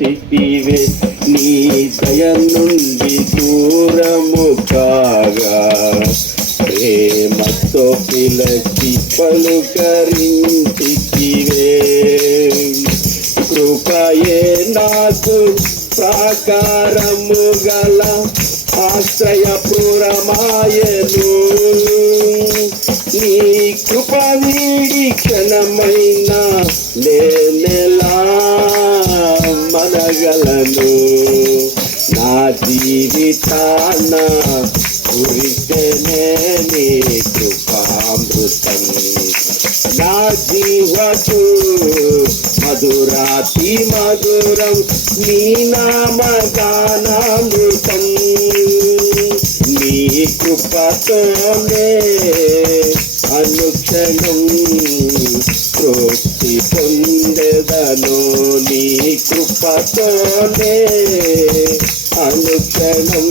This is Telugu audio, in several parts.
పిలిచితివే, నీ దయ నుండి దూరము కాగా ప్రేమతో పిలిచి పలుకరించితివే. కృపయే నాకు ప్రాకారము గల ఆశ్రయపురమాయను. నీ కృప వీడి క్షణమైన నేనెలా మనగలను. నా జీవితాన కురిసెనే నీ కృపామృతం. నా జీవకు మధురాతి మధురం నీ నామగానామృతం. నీ కృపతోనే అనుక్షణం తృప్తి పొందెదను. నీ కృపతోనే అనుక్షణం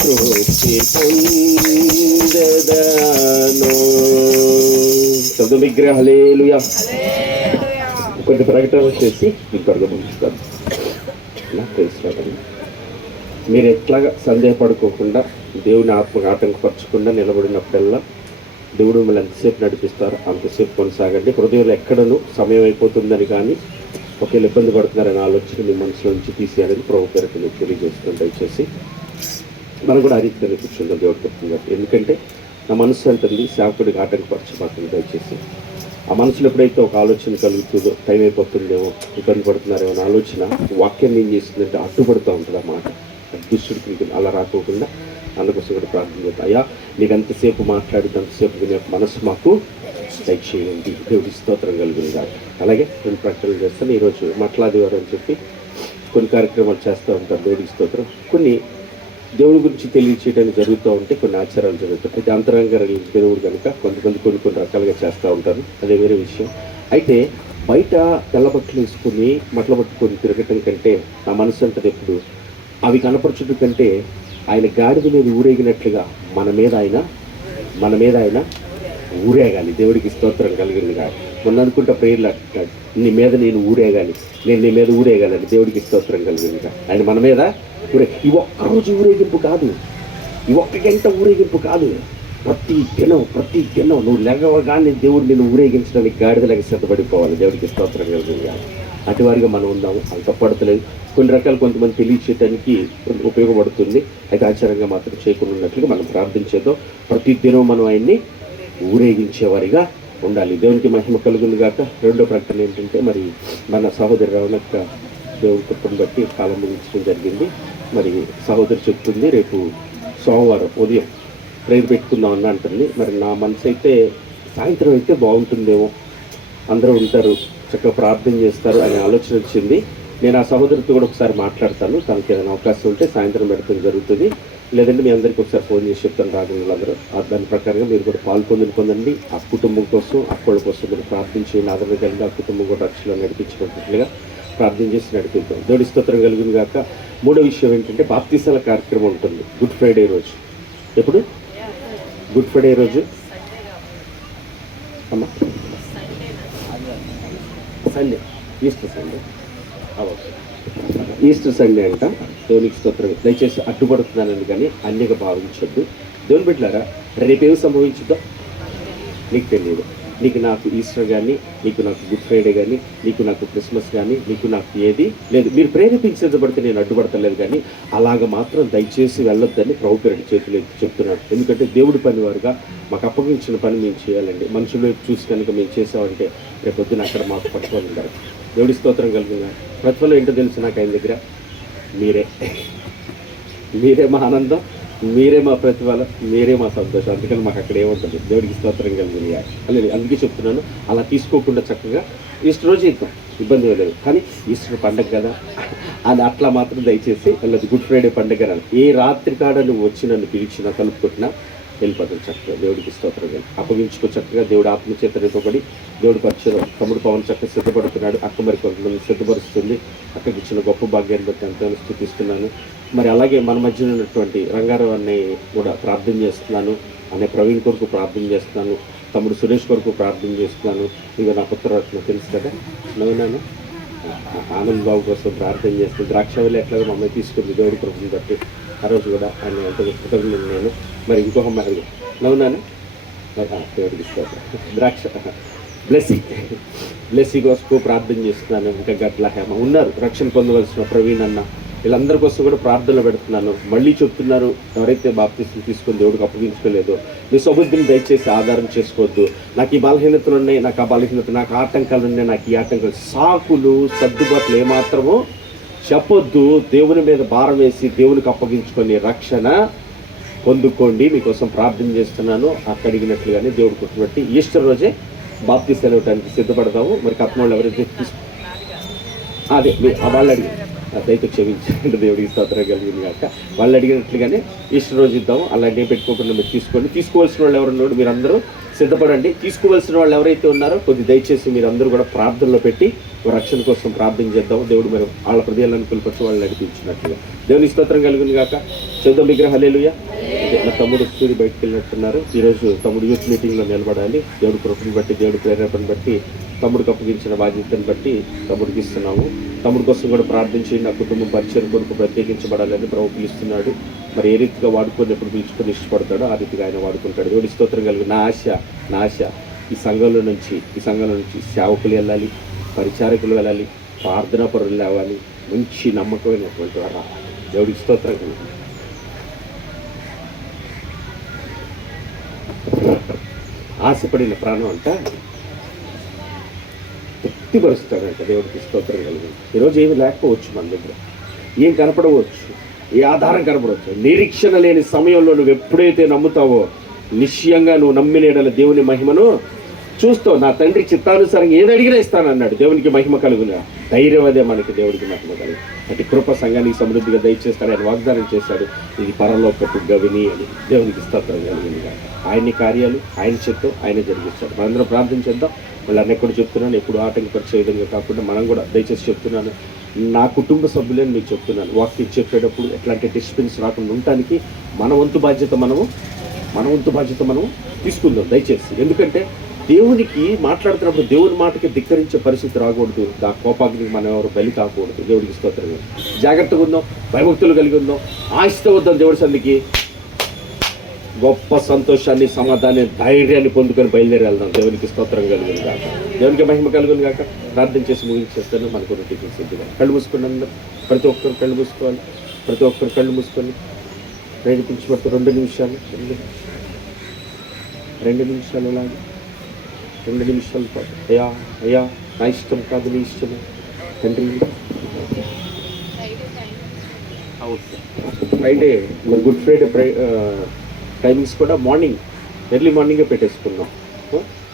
తృప్తి పొందెదను. శబ్ద విగ్రహ హల్లెలూయా. కొన్ని ప్రకటనలు చేసి ఇంకొక ముగిస్తాను. మీరు ఎట్లాగా సందేహపడుకోకుండా దేవుని ఆత్మకు ఆటంకపరచకుండా నిలబడినప్పుడల్లా దేవుడు మిమ్మల్ని ఎంతసేపు నడిపిస్తారో అంతసేపు కొనసాగండి. హృదయంలో ఎక్కడను సమయం అయిపోతుందని కానీ ఒకవేళ ఇబ్బంది పడుతున్నారని ఆలోచన మీ మనసులో నుంచి తీసేయాలని ప్రభు పేరుకు మీకు తెలియజేస్తుంది. దయచేసి మనం కూడా ఆ రీతిగా కూర్చుందాం దేవుడు చెప్తున్నారు. ఎందుకంటే నా మనసు అంటుంది సేవకుడికి ఆటంకపరచబడుతుంది. దయచేసి ఆ మనసులో ఎప్పుడైతే ఒక ఆలోచన కలుగుతుందో టైం అయిపోతుందేమో, ఇబ్బంది పడుతున్నారేమో అని ఆలోచన వాక్యం ఏం చేస్తుందంటే అడ్డుపడుతూ ఉంటుంది అన్నమాట. దుష్టుడికి అలా రాకోకుండా అందుకోసం కూడా ప్రార్థన చేద్దాం. అయ్యా నీకు ఎంతసేపు మాట్లాడితే అంతసేపు వినే మనసు మాకు దయచేయండి. దేవుడి స్తోత్రం కలిగింది కాదు. అలాగే నేను ప్రకటనలు చేస్తాను. ఈరోజు మట్లాదివారం అని చెప్పి కొన్ని కార్యక్రమాలు చేస్తూ ఉంటారు. దేవుడికి స్తోత్రం. కొన్ని దేవుడి గురించి తెలియచేయడానికి జరుగుతూ ఉంటే కొన్ని ఆచారాలు జరుగుతాయి. అయితే అంతరంగ దేవుడు కనుక కొంతమంది కొన్ని రకాలుగా చేస్తూ ఉంటారు. అదే వేరే విషయం. అయితే బయట తెల్లబట్టలు వేసుకుని మట్ల పట్టుకొని తిరగటం కంటే నా మనసు అంటది ఎప్పుడు అవి కనపరచడం కంటే ఆయన గాడిద మీద ఊరేగినట్లుగా మన మీద ఆయన ఊరేగాలి. దేవుడికి స్తోత్రం కలిగింది కాదు. మొన్న అనుకుంటా ప్రేయర్లు అంటాడు, నీ మీద నేను ఊరేగాలి, నేను నీ మీద ఊరేగాలని. దేవుడికి స్తోత్రం కలిగింది కాదు. ఆయన మన మీద ఈ ఒక్కరోజు ఊరేగింపు కాదు, ఈ ఒక్క గంట ఊరేగింపు కాదు. ప్రతి దినం నువ్వు లెగవగానే దేవుడు నిన్ను ఊరేగించడానికి గాడిదలాగా సిద్ధపడిపోవాలి. దేవుడికి స్తోత్రం కలిగింది కాదు. అటువారిగా మనం ఉందాము. అది తప్పడతలేదు. కొన్ని రకాలు కొంతమంది తెలియచేయడానికి ఉపయోగపడుతుంది. అయితే ఆచారంగా మాత్రం చేయకుండా ఉన్నట్లుగా మనం ప్రార్థించేదో ప్రతి దినం మనం ఆయన్ని ఊరేగించేవారిగా ఉండాలి. దేవునికి మహిమ కలుగును గాక. రెండో ప్రకటన ఏంటంటే మరి మన సహోదరి రవణక్క దేవుడి కృపను బట్టి కాలం ముగించడం జరిగింది. మరి సహోదరి చెప్తుంది రేపు సోమవారం ఉదయం ప్రేయర్ పెట్టుకుందామని అంటుంది. మరి నా మనసు అయితే సాయంత్రం అయితే బాగుంటుందేమో, అందరూ ఉంటారు, చక్కగా ప్రార్థన చేస్తారు అనే ఆలోచన వచ్చింది. నేను ఆ సహోదరితో కూడా ఒకసారి మాట్లాడతాను. తనకి ఏదైనా అవకాశం ఉంటే సాయంత్రం పెడతాం జరుగుతుంది. లేదంటే మీ అందరికీ ఒకసారి ఫోన్ చేసి చెప్తాను రాగల వాళ్ళందరూ. దాని ప్రకారంగా మీరు కూడా పొందండి. ఆ కుటుంబం కోసం అక్కడి కోసం మీరు ప్రార్థించి ఆదరణ కలిగి ఆ కుటుంబం కూడా రక్షలో నడిపించినట్లుగా ప్రార్థన చేసి నడిపిద్దాం. దేవుడి స్తోత్రం కలిగింది కాక. మూడో విషయం ఏంటంటే బాప్తిసాల కార్యక్రమం ఉంటుంది గుడ్ ఫ్రైడే రోజు. ఎప్పుడు? గుడ్ ఫ్రైడే రోజు అమ్మా, Sunday, Easter Sunday. Easter Sunday అంట. దేవునికి స్తోత్రం. దయచేసి అడ్డుపడుతున్నానని కానీ అన్యగా భావించొద్దు. దేవుని బిడ్డలారా, రేపేమి సంభవించుద్దో నీకు తెలియదు. నీకు నాకు ఈస్టర్ కానీ, నీకు నాకు గుడ్ ఫ్రైడే కానీ, నీకు నాకు క్రిస్మస్ కానీ, నీకు నాకు ఏది లేదు. మీరు ప్రేరేపించబడితే నేను అడ్డుపడతలేదు, కానీ అలాగ మాత్రం దయచేసి వెళ్ళొద్దని ప్రభు పేరు చేతులు చెప్తున్నాడు. ఎందుకంటే దేవుడి పని వారుగా మాకు అప్పగించిన పని మేము చేయాలండి. మనుషుల వైపు చూసి కనుక మేము చేసామంటే రేపొద్దున అక్కడ మాకు పట్టుకొని ఉంటారు. దేవుడి స్తోత్రం కలిగిన ప్రతిఫలం ఏంటో తెలుసు నాకు ఆయన దగ్గర. మీరే మా ఆనందం, మీరే మా ప్రతిఫలం, మీరే మా సంతోషం. అందుకని మాకు అక్కడ ఏముంటుంది. దేవుడికి స్తోత్రం కలిగింది. అందుకే చెప్తున్నాను, అలా తీసుకోకుండా చక్కగా ఈస్టర్ రోజు ఇద్దాం, ఇబ్బంది లేదు. కానీ ఈస్టర్ పండగ కదా అని అట్లా మాత్రం దయచేసి వెళ్ళదు. గుడ్ ఫ్రైడే పండగ రాదు. ఏ రాత్రి కాడ నువ్వు వచ్చి నన్ను పిలిచినా కలుపుకుంటున్నా వెళ్ళిపోతాను చక్కగా. దేవుడికి స్తోత్రం కానీ అప్పగించుకో చక్కగా. దేవుడు ఆత్మచేత నింపబడి దేవుడి పరిచయం తమ్ముడు పవన్ చక్కగా సిద్ధపడుతున్నాడు. అక్క మరి కొంతమంది సిద్ధపరుస్తుంది. అక్కడికి ఇచ్చిన గొప్ప భాగ్యాన్ని బట్టి ఎంతో స్థుతిస్తున్నాను. మరి అలాగే మన మధ్యన ఉన్నటువంటి రంగారావు అన్నయ్య కూడా ప్రార్థన చేస్తున్నాను. అనే ప్రవీణ్ కొరకు ప్రార్థన చేస్తున్నాను. తమ్ముడు సురేష్ కొరకు ప్రార్థన చేస్తున్నాను. ఇక నా పుత్రరత్న తెలుసు కదా, నవ్వునాను ఆనంద్ బాబు కోసం ప్రార్థన చేస్తూ ద్రాక్షవల్లి ఎట్లాగో మా అమ్మాయి తీసుకుంది దేవుడి కృపను బట్టి ఆ రోజు కూడా ఆయన ఎంత కృతజ్ఞతలు నేను. మరి ఇంకొక అమ్మాయి నవ్వునాను దేవుడికి ఇస్తాను. ద్రాక్ష బ్లెస్సీ కోసం ప్రార్థన చేస్తున్నాను. ఇంకా గట్ల హేమ ఉన్నారు రక్షణ పొందవలసిన ప్రవీణ్ అన్న, వీళ్ళందరి కోసం కూడా ప్రార్థనలు పెడుతున్నాను. మళ్ళీ చెప్తున్నారు, ఎవరైతే బాప్తిస్మం తీసుకొని దేవుడికి అప్పగించుకోలేదో మీ సబుద్ధిని దయచేసి ఆధారం చేసుకోవద్దు. నాకు ఈ బలహీనతలు ఉన్నాయి, నాకు ఆ బలహీనత, నాకు ఆటంకాలు ఉన్నాయి, నాకు ఈ ఆటంకాలు, సాకులు సర్దుబాట్లు ఏమాత్రమో చెప్పొద్దు. దేవుని మీద భారం వేసి దేవునికి అప్పగించుకొని రక్షణ పొందుకోండి. మీకోసం ప్రార్థన చేస్తున్నాను. అక్కడిగినట్లుగానే దేవుడు కుట్టుబట్టి ఈస్టర్ రోజే బాప్తిస్మం ఇవ్వడానికి సిద్ధపడతాము. మరి కత్మోళ్ళు ఎవరైతే అదే వాళ్ళు అడిగారు, అదైతే క్షమించండి, దేవుడికి స్తోత్రం కలిగింది కాక. వాళ్ళు అడిగినట్లుగానే ఈస్టర్ రోజు ఇద్దాము. అలాంటి పెట్టుకోకుండా మీరు తీసుకోండి. తీసుకోవాల్సిన వాళ్ళు ఎవరున్నాడు మీరు అందరూ సిద్ధపడండి. తీసుకోవాల్సిన వాళ్ళు ఎవరైతే ఉన్నారో కొద్ది దయచేసి మీరు అందరూ కూడా ప్రార్థనలో పెట్టి రక్షణ కోసం ప్రార్థన చేద్దాము. దేవుడు మీరు వాళ్ళ హృదయాలను పిలుపచ్చి వాళ్ళు నడిపించినట్లుగా. దేవుని స్తోత్రం కలిగింది కాక. చెప్దాం విగ్రహ హల్లెలూయా. మా తమ్ముడు స్కూల్ బయటకు వెళ్ళినట్టున్నారు. ఈరోజు తమ్ముడు యూత్ మీటింగ్లో నిలబడాలి. దేవుడి కృపను బట్టి, దేవుడి ప్రేరేపణను బట్టి, తమ్ముడికి అప్పగించిన బాధ్యతను బట్టి తమ్ముడికి ఇస్తున్నాము. తమ్ముడి కోసం కూడా ప్రార్థించి నా కుటుంబం పరిచయం కొరకు ప్రత్యేకించబడాలని ప్రభు పిలుస్తున్నాడు. మరి ఏ రీతిగా వాడుకొని ఎప్పుడు పిలుచుకొని ఇష్టపడతాడో ఆ రీతిగా ఆయన వాడుకుంటాడు. దేవుడి స్తోత్రం కలిగి నా ఆశ ఈ సంఘంలో నుంచి సేవకులు వెళ్ళాలి, పరిచారకులు వెళ్ళాలి, ప్రార్థనా పరులు లేవాలి, మంచి నమ్మకమైనటువంటి వారు. దేవుడికి స్తోత్రం కలిగి ఆశపడిన ప్రాణం అంట తృప్తిపరుస్తాడంట. దేవుడికి స్తోత్రం కలిగి. ఈరోజు ఏమి లేకపోవచ్చు, మన దగ్గర ఏం కనపడవచ్చు, ఏ ఆధారం కనపడవచ్చు. నిరీక్షణ లేని సమయంలో నువ్వు ఎప్పుడైతే నమ్ముతావో నిశ్చయంగా నువ్వు నమ్మిన దేవుని మహిమను చూస్తావు. నా తండ్రి చిత్తానుసారంగా ఏది అడిగినా ఇస్తానన్నాడు. దేవునికి మహిమ కలుగునా. ధైర్యం అదే మనకి దేవుడికి మహిమ కలుగు. అటు కృప సంఘానికి సమృద్ధిగా దయచేస్తాడు. ఆయన వాగ్దానం చేశాడు, ఇది పరలోకపు గవిని అని. దేవునికి స్తోత్రం కలిగింది. ఆయన్ని కార్యాలు ఆయన చిత్తం ఆయన జరిగిస్తాడు. మనందరం ప్రార్థన చేద్దాం. మళ్ళీ అన్న ఎక్కడ చెప్తున్నాను, ఎప్పుడు ఆటంకపరిచే విధంగా కాకుండా మనం కూడా దయచేసి చెప్తున్నాను, నా కుటుంబ సభ్యులని మీకు చెప్తున్నాను. వాక్యం చెప్పేటప్పుడు ఎట్లాంటి డిస్టర్బెన్స్ రాకుండా ఉండటానికి మన వంతు బాధ్యత మనము తీసుకుందాం దయచేసి. ఎందుకంటే దేవునికి మాట్లాడుతున్నప్పుడు దేవుని మాటకి ధిక్కరించే పరిస్థితి రాకూడదు. ఆ కోపాగ్నికి మనం ఎవరు బలి కాకూడదు. దేవుడికి స్తోత్రం. జాగ్రత్తగా ఉందాం, భయభక్తులు కలిగి ఉందాం, ఆశతో వద్దాం. దేవుడి సందికి గొప్ప సంతోషాన్ని, సమాధానాన్ని, ధైర్యాన్ని పొందుకొని బయలుదేరి వెళ్దాం. దేవునికి స్తోత్రం కలుగును కాక. దేవునికి మహిమ కలుగును కాక. ప్రార్థన చేసి ముగించేస్తాను. మనకు రొట్టెకి సిద్ధిగా కళ్ళు మూసుకుని అందరం ప్రతి ఒక్కరు కళ్ళు మూసుకోవాలి. ప్రతి ఒక్కరు కళ్ళు మూసుకొని ప్రేరేపించబడుతూ 2 నిమిషాలు లాగా 2 నిమిషాల పాటు అయ్యా నా ఇష్టం కాదు నీ ఇష్టము తండ్రి. ఫ్రైడే గుడ్ ఫ్రైడే టైమింగ్స్ కూడా ఎర్లీ మార్నింగే పెట్టేసుకున్నాం.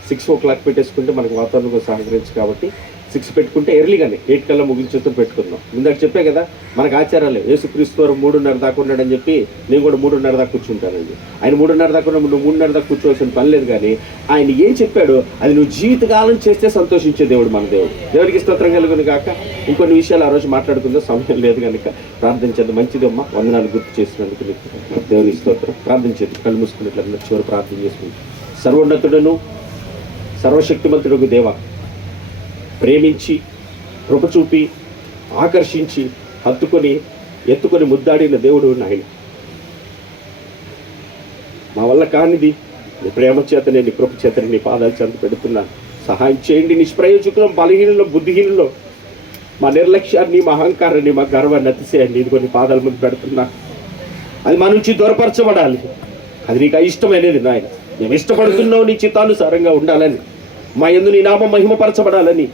6 o'clock పెట్టేసుకుంటే మనకు వాతావరణం సహకరించి కాబట్టి 6 పెట్టుకుంటే ఎర్లీగానే 8 కల్లా ముగించేస్తూ పెట్టుకుందాం. ఇందాక చెప్పే కదా మనకు ఆచారాలు. యేసుక్రీస్తు వారు 3:30 దాకా ఉన్నాడని చెప్పి నేను కూడా 3:30 దాకా కూర్చుంటానండి. ఆయన 3:30 దాకా నువ్వు 3:30 దాకా కూర్చోవలసిన పని లేదు. కానీ ఆయన ఏం చెప్పాడో అది నువ్వు జీవితకాలం చేస్తే సంతోషించే దేవుడు మన దేవుడు. దేవుడికి స్తోత్రం కలుగును కాక. ఇంకొన్ని విషయాలు ఆ రోజు మాట్లాడుకుందాం, సమయం లేదు కనుక ప్రార్థించేది మంచిదమ్మా. వందనాలు గుర్తు చేసినందుకు దేవునికి స్తోత్రం. ప్రార్థించేది కళ్ళు మూసుకున్నట్లయినా చివరి ప్రార్థన చేసుకుంది. సర్వోన్నతుడను సర్వశక్తిమంతుడుకు దేవ, ప్రేమించి కృప చూపి ఆకర్షించి ఎత్తుకొని ముద్దాడిన దేవుడు నాయన, మా వల్ల కానిది నీ ప్రేమ చేత నీ కృప చేత నీ పాదాలు చెంత పెడుతున్నాను. సహాయం చేయండి. నిష్ప్రయోజకులం, బలహీనంలో, బుద్ధిహీనంలో మా నిర్లక్ష్యాన్ని, మా అహంకారాన్ని, మా గర్వాన్ని అతిశయాన్ని ఇది కొన్ని పాదాల ముందు పెడుతున్నాను. అది మా నుంచి దూరపరచబడాలి. అది నీకు అయిష్టమైనది నాయన. మేము ఇష్టపడుతున్నావు నీ చిత్తానుసారంగా ఉండాలని, మా యందు నీ నామం మహిమపరచబడాలని,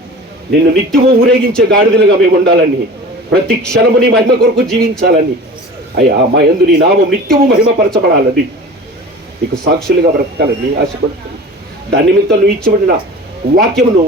నిన్ను నిత్యము ఊరేగించే గాడిదలుగా మేము ఉండాలని, ప్రతి క్షణము నీ మహిమ కొరకు జీవించాలని, అయ్యా మా యందు నీ నామం నిత్యము మహిమపరచబడాలని, నీకు సాక్షులుగా బ్రతకాలని ఆశపడుతుంది. దాని నిమిత్తం నువ్వు ఇచ్చిబడిన వాక్యమును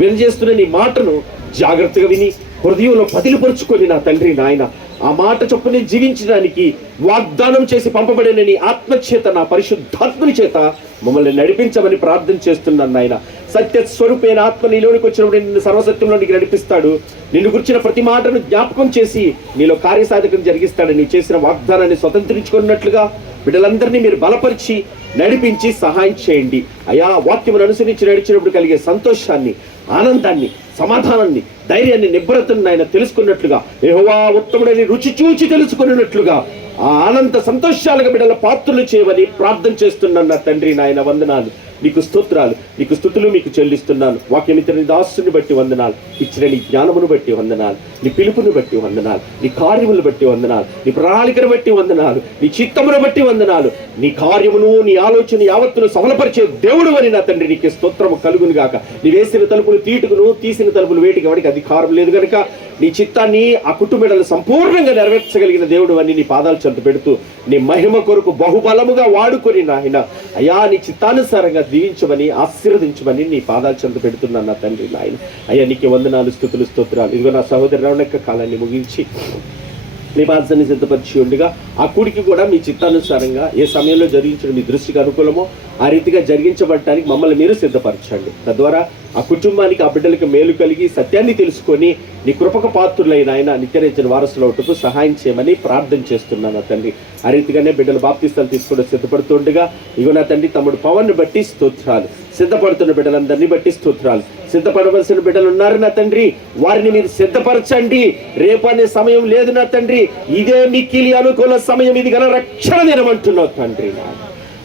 వినజేస్తున్న నీ మాటను జాగ్రత్తగా విని హృదయంలో పదిలిపరుచుకొని నా తండ్రి నాయన ఆ మాట చొప్పున జీవించడానికి వాగ్దానం చేసి పంపబడిన నీ ఆత్మచేత, నా పరిశుద్ధాత్మని చేత మమ్మల్ని నడిపించమని ప్రార్థన చేస్తున్నాను నాయన. సత్య స్వరూపైన ఆత్మ నీలోనికి వచ్చినప్పుడు నిన్ను సర్వసత్యంలోనికి నడిపిస్తాడు. నిన్ను గురించిన ప్రతి మాటను జ్ఞాపకం చేసి నీలో కార్యసాధకం జరిగిస్తాడు. నీ చేసిన వాగ్దానాన్ని స్వతంత్రించుకున్నట్లుగా బిడ్డలందరినీ మీరు బలపరిచి నడిపించి సహాయం చేయండి అయా. వాక్యమును అనుసరించి నడిచినప్పుడు కలిగే సంతోషాన్ని, ఆనందాన్ని, సమాధానాన్ని, ధైర్యాన్ని, నిబ్బరతను ఆయన తెలుసుకున్నట్లుగా, యెహోవా ఉత్తముడని రుచి చూచి తెలుసుకున్నట్లుగా ఆ ఆనంద సంతోషాలుగా బిడ్డల పాత్రలు చేయమని ప్రార్థన చేస్తున్నాను. నా తండ్రి నాయన వందనాలు, నీకు స్తోత్రాలు, నీకు స్తుతులు మీకు చెల్లిస్తున్నాను. వాక్యమిత్రుని దాసుని బట్టి వందనాలు, ఇచ్చిన నీ జ్ఞానమును బట్టి వందనాలు, నీ పిలుపును బట్టి వందనాలు, నీ కార్యములు బట్టి వందనాలు, నీ ప్రణాళికను బట్టి వందనాలు, నీ చిత్తమును బట్టి వందనాలు. నీ కార్యమును, నీ ఆలోచన యావత్తును సఫలపరిచే దేవుడు అని నా తండ్రి నీకు స్తోత్రము కలుగును గాక. నీ వేసిన తలుపులు తీటుకును, తీసిన తలుపులు వేటికి ఎవరికి అధికారం లేదు గనుక నీ చిత్తాన్ని ఆ కుటుంబీడలు సంపూర్ణంగా నెరవేర్చగలిగిన దేవుడు అని నీ పాదాలు చెంత పెడుతూ నీ మహిమ కొరకు బహుబలముగా వాడుకొని నాయన అయ్యా నీ చిత్తానుసారంగా దీవించమని, ఆశీర్వదించమని నీ పాదాలు చెంత పెడుతున్నాను నా తండ్రి నాయన. అయ్యా నీకు వందనాలు, స్తుతులు, స్తోత్రాలు. ఇదిగో నా సహోదరి రవణక్క కాలాన్ని ముగించి మీ బాధ్యతని సిద్ధపరిచి ఉండగా ఆ కూడికి కూడా మీ చిత్తానుసారంగా ఏ సమయంలో జరిగించడం మీ దృష్టికి అనుకూలమో ఆ రీతిగా జరిగించబడటానికి మమ్మల్ని మీరు సిద్ధపరచండి. తద్వారా ఆ కుటుంబానికి, ఆ బిడ్డలకి మేలు కలిగి సత్యాన్ని తెలుసుకొని నీ కృపక పాత్రులైన ఆయన నిత్యరేచన వారసులు అవుటకు సహాయం చేయమని ప్రార్థన చేస్తున్నాను నా తండ్రి. ఆ రీతిగానే బిడ్డలు బాప్తిస్తాలు తీసుకుంటూ సిద్ధపడుతుండగా ఇగో నా తండ్రి తమ్ముడు పవన్ బట్టి స్తోత్రాలు, సిద్ధపడుతున్న బిడ్డలందరినీ బట్టి స్తోత్రాలు. సిద్ధపడవలసిన బిడ్డలు ఉన్నారు నా తండ్రి, వారిని మీరు సిద్ధపరచండి. రేపు అనే సమయం లేదు నా తండ్రి, ఇదే మిక్కిలి అనుకూల సమయం, ఇది గల రక్షణ దినమంటున్నావు తండ్రి.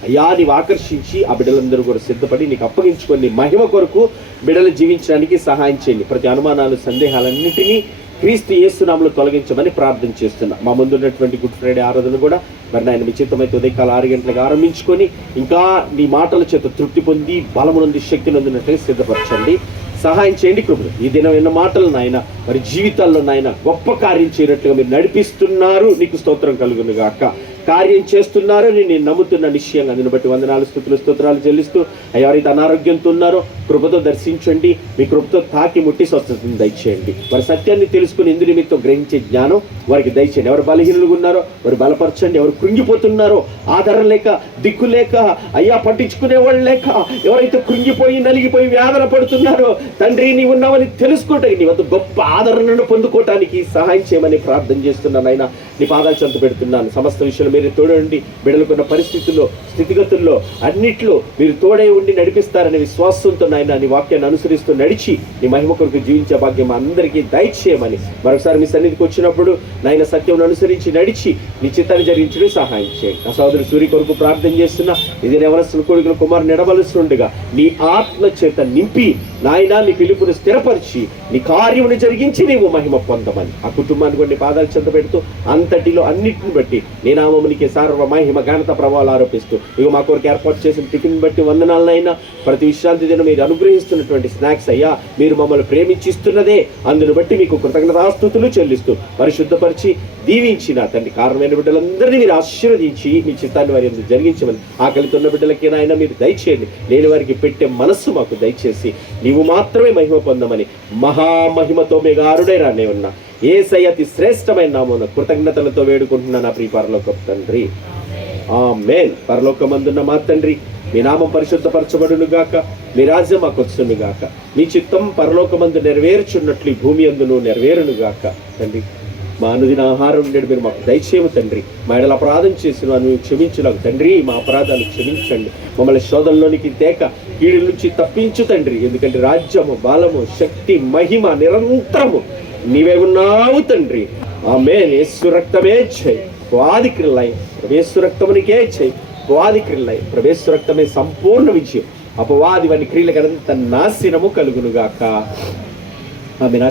అయ్యా నీవు ఆకర్షించి ఆ బిడ్డలందరూ కూడా సిద్ధపడి నీకు అప్పగించుకొని మహిమ కొరకు బిడ్డలు జీవించడానికి సహాయం చేయండి. ప్రతి అనుమానాలు, సందేహాలన్నింటినీ క్రీస్తు యేసునామములో తొలగించమని ప్రార్థన చేస్తున్నా. మా ముందున్నటువంటి గుడ్ ఫ్రైడే ఆరాధన కూడా మరి నాయన మీ చిత్తమైతే ఉదయకాల 6 గంటలకు ఆరంభించుకొని ఇంకా నీ మాటల చేత తృప్తి పొంది బలము నుండి శక్తి నొందినట్లుగా సిద్ధపరచండి, సహాయం చేయండి. కృపలు ఈ దినం ఎన్న మాటలు నాయన మరి జీవితాల్లో నాయన గొప్ప కార్యం చేయనట్లుగా మీరు నడిపిస్తున్నారు, నీకు స్తోత్రం కలుగును గాక. కార్యం చేస్తున్నారని నేను నమ్ముతున్న నిశ్చయంగా అందుని బట్టి వందనాలు, స్తుతులు, స్తోత్రాలు చెల్లిస్తూ ఎవరైతే అనారోగ్యంతో ఉన్నారో కృపతో దర్శించండి, మీ కృపతో తాకి ముట్టి స్వస్థతను దయచేయండి. వారి సత్యాన్ని తెలుసుకుని ఇందు నిమిత్తం గ్రహించే జ్ఞానం వారికి దయచేయండి. ఎవరు బలహీనులుగా ఉన్నారో వారు బలపరచండి, ఎవరు కృంగిపోతున్నారో ఆధారం లేక, దిక్కు లేక, అయ్యా పట్టించుకునే వాళ్ళు లేక, ఎవరైతే కృంగిపోయి నలిగిపోయి వేదన పడుతున్నారో తండ్రి నీ ఉన్నావని తెలుసుకోవటానికి, నీ వద్ద గొప్ప ఆదరణను పొందుకోవటానికి సహాయం చేయమని ప్రార్థన చేస్తున్నాను. అయినా నీ పాదాలు చెంత పెడుతున్నాను. సమస్త విషయంలో మీరు తోడండి, బిడ్డలకున్న పరిస్థితుల్లో, స్థితిగతుల్లో అన్నిట్లో మీరు తోడై ఉండి నడిపిస్తారనే విశ్వాసంతో నాయన నీ వాక్యాన్ని అనుసరిస్తూ నడిచి నీ మహిమ కొరకు జీవించే భాగ్యం అందరికీ దయచేయమని మరొకసారి మీ సన్నిధికి వచ్చినప్పుడు నాయన సత్యం అనుసరించి నడిచి నీ చిత్తాన్ని జరిగించడం సహాయం చేయండి. నా సోదరుడు సూర్య కొరకు ప్రార్థన చేస్తున్నా, ఇది నెవరస్తుల కొడుకుల కుమారు నెడవలస్తుండగా నీ ఆత్మ చేత నింపి నాయన నీ పిలుపును స్థిరపరిచి నీ కార్యమును జరిగించి నీవు మహిమ పొందమని ఆ కుటుంబాన్ని కొన్ని పాదాలు చెంత పెడుతూ అంతటిలో అన్నిటిని బట్టి నీ నామమునికి సర్వ మహిమ ఘనత ప్రభావాలు ఆరోపిస్తూ ఇక మా కొరకు ఏర్పాటు చేసిన టిఫిన్ బట్టి వందనాలనైనా ప్రతి విశ్రాంతి దినం మీరు అనుగ్రహిస్తున్నటువంటి స్నాక్స్ అయ్యా మీరు మమ్మల్ని ప్రేమించిస్తున్నదే, అందును బట్టి మీకు కృతజ్ఞతాస్తుతులు చెల్లిస్తూ పరిశుద్ధపరిచి దీవించిన తండ్రి కారణమైన బిడ్డలందరినీ మీరు ఆశీర్వదించి మీ చిత్తాన్ని వారి ఎందుకు జరిగించమని ఆకలితున్న బిడ్డలకి నాయన మీరు దయచేయండి. లేని వారికి పెట్టే మనస్సు మాకు దయచేసి నీవు మాత్రమే మహిమ పొందమని మహామహిమతో మెగారుడై రానే ఉన్నా యేసయ్య అతి శ్రేష్టమైన నామమున కృతజ్ఞతలతో వేడుకుంటున్నా నా ప్రియ పరలోకపు తండ్రి, ఆమేన్. పరలోకమందున్న మా తండ్రి మీ నామం పరిశుద్ధపరచబడును గాక, మీ రాజ్యం మాకు వచ్చును గాక, మీ చిత్తం పరలోకమందు నెరవేర్చున్నట్లు ఈ భూమి అందును నెరవేరును గాక. తండ్రి మా అనుదిన ఆహారం నేడు మీరు మాకు దయచేయము తండ్రి. మా ఎడల అపరాధం చేసిన నువ్వు క్షమించులాగు తండ్రి, మా అపరాధాలు క్షమించండి. మమ్మల్ని శోధనలోనికి తేక కీడుల నుంచి తప్పించు తండ్రి. ఎందుకంటే రాజ్యము, బలము, శక్తి, మహిమ నిరంతరము నీవే ఉన్నావు తండ్రి. ఆమేన్. యేసు రక్తమే చేయి వాది క్రియలై, యేసు రక్తమునికే చేయి వాది క్రియలై, యేసు రక్తమే సంపూర్ణ విజయం. అపవాది వాని క్రియలకు అంత నాశనము కలుగునుగాక. ఆమేన్.